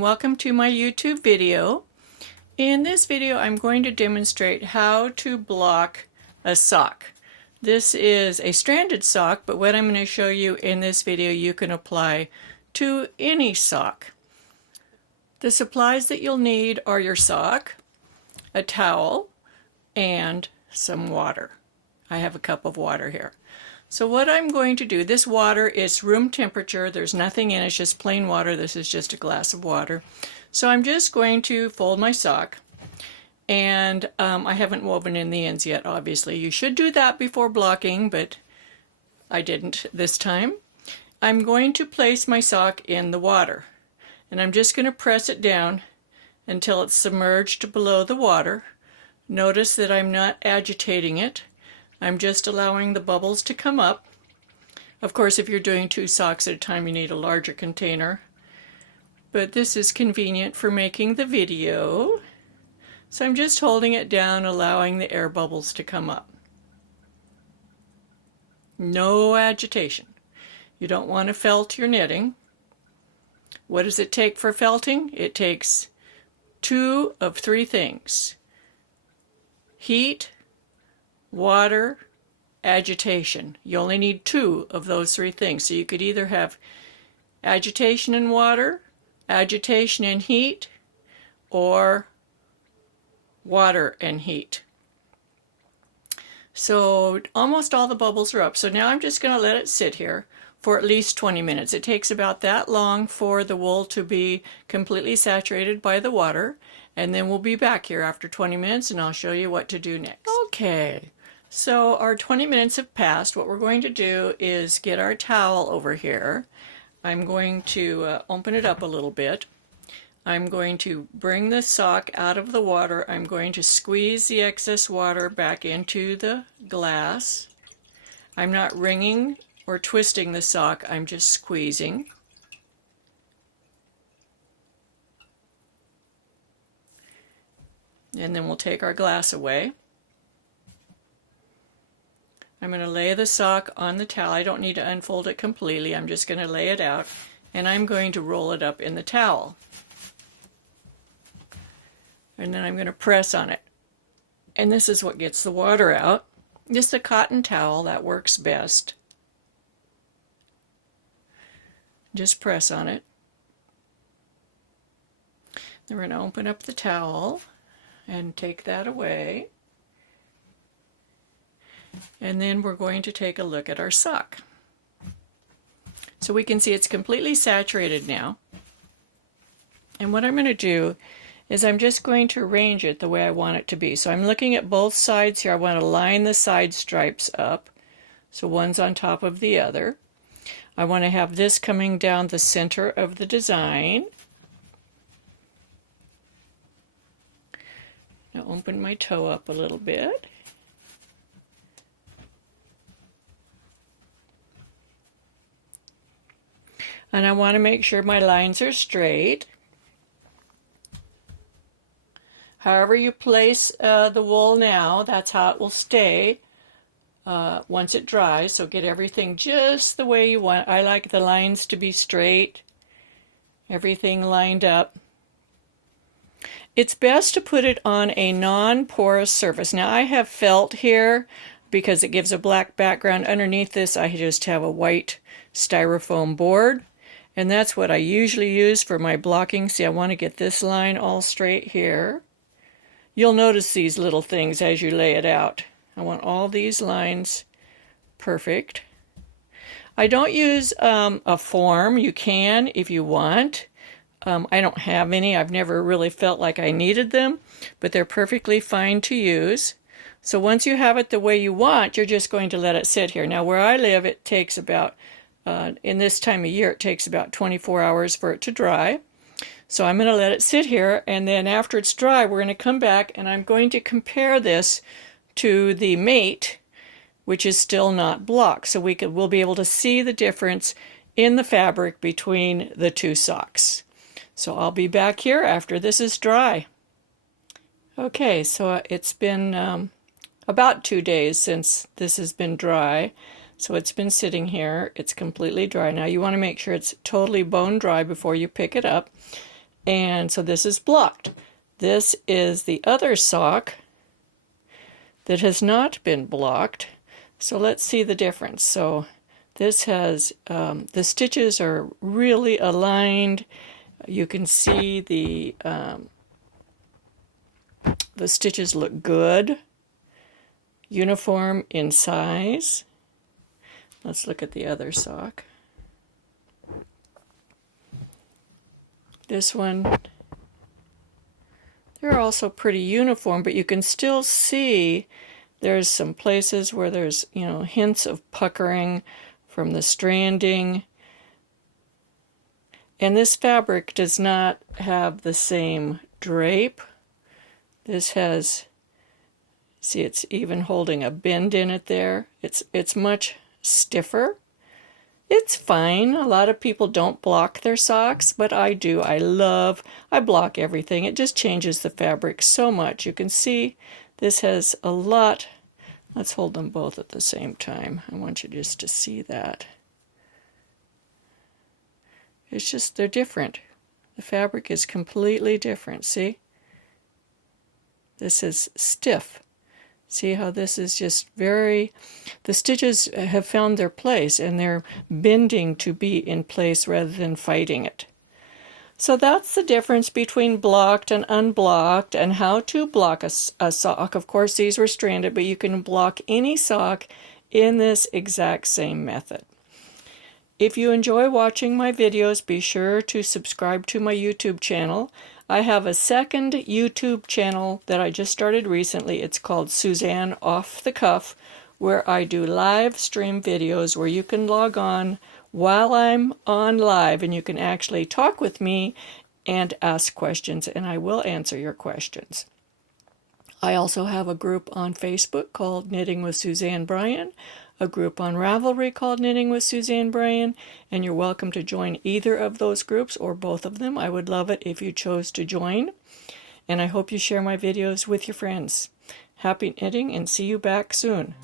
and welcome to my YouTube video. In this video I'm going to demonstrate how to block a sock. This is a stranded sock, but what I'm going to show you in this video you can apply to any sock. The supplies that you'll need are your sock, a towel, and some water. I have a cup of water here. So what I'm going to do, this water is room temperature. There's nothing in it, it's just plain water. This is just a glass of water. So I'm just going to fold my sock, and I haven't woven in the ends yet, obviously. You should do that before blocking, but I didn't this time. I'm going to place my sock in the water, and I'm just going to press it down until it's submerged below the water. Notice that I'm not agitating it. I'm just allowing the bubbles to come up. Of course, if you're doing 2 socks at a time, you need a larger container. But this is convenient for making the video. So I'm just holding it down, allowing the air bubbles to come up. No agitation. You don't want to felt your knitting. What does it take for felting? It takes 2 of 3 things: heat, water, agitation. You only need 2 of those 3 things. So you could either have agitation and water, agitation and heat, or water and heat. So almost all the bubbles are up. So now I'm just going to let it sit here for at least 20 minutes. It takes about that long for the wool to be completely saturated by the water. And then we'll be back here after 20 minutes and I'll show you what to do next. Okay. So our 20 minutes have passed. What we're going to do is get our towel over here. I'm going to open it up a little bit. I'm going to bring the sock out of the water. I'm going to squeeze the excess water back into the glass. I'm not wringing or twisting the sock. I'm just squeezing. And then we'll take our glass away. I'm going to lay the sock on the towel. I don't need to unfold it completely. I'm just going to lay it out, and I'm going to roll it up in the towel. And then I'm going to press on it. And this is what gets the water out. Just a cotton towel, that works best. Just press on it. Then we're going to open up the towel and take that away. And then we're going to take a look at our sock. So we can see it's completely saturated now. And what I'm going to do is I'm just going to arrange it the way I want it to be. So I'm looking at both sides here. I want to line the side stripes up, so one's on top of the other. I want to have this coming down the center of the design. Now open my toe up a little bit. And I want to make sure my lines are straight. However you place the wool now, that's how it will stay once it dries. So get everything just the way you want. I like the lines to be straight, everything lined up. It's best to put it on a non-porous surface. Now I have felt here because it gives a black background. Underneath this I just have a white styrofoam board. And that's what I usually use for my blocking. See, I want to get this line all straight here. You'll notice these little things as you lay it out. I want all these lines perfect. I don't use a form. You can if you want. I don't have any. I've never really felt like I needed them, but they're perfectly fine to use. So once you have it the way you want, you're just going to let it sit here. Now where I live, it takes about in this time of year, it takes about 24 hours for it to dry. So I'm going to let it sit here, and then after it's dry, we're going to come back and I'm going to compare this to the mate, which is still not blocked. So we'll be able to see the difference in the fabric between the 2 socks. So I'll be back here after this is dry. Okay, so it's been about 2 days since this has been dry. So it's been sitting here. It's completely dry. Now you want to make sure it's totally bone dry before you pick it up. And so this is blocked. This is the other sock that has not been blocked. So let's see the difference. So this has, the stitches are really aligned. You can see the stitches look good, uniform in size. Let's look at the other sock. This one, they're also pretty uniform, but you can still see there's some places where there's, you know, hints of puckering from the stranding. And this fabric does not have the same drape. This has, see, it's even holding a bend in it there. It's much stiffer. It's fine. A lot of people don't block their socks, but I do. I block everything. It just changes the fabric so much. You can see this has a lot. Let's hold them both at the same time. I want you just to see that. It's just, they're different. The fabric is completely different, see? This is stiff. See how this is just very, the stitches have found their place and they're bending to be in place rather than fighting it. So that's the difference between blocked and unblocked, and how to block a sock. Of course, these were stranded, but you can block any sock in this exact same method. If you enjoy watching my videos, be sure to subscribe to my YouTube channel. I have a second YouTube channel that I just started recently. It's called Suzanne Off the Cuff, where I do live stream videos where you can log on while I'm on live and you can actually talk with me and ask questions, and I will answer your questions. I also have a group on Facebook called Knitting with Suzanne Bryan, a group on Ravelry called Knitting with Suzanne Bryan, and you're welcome to join either of those groups or both of them. I would love it if you chose to join, and I hope you share my videos with your friends. Happy knitting, and see you back soon.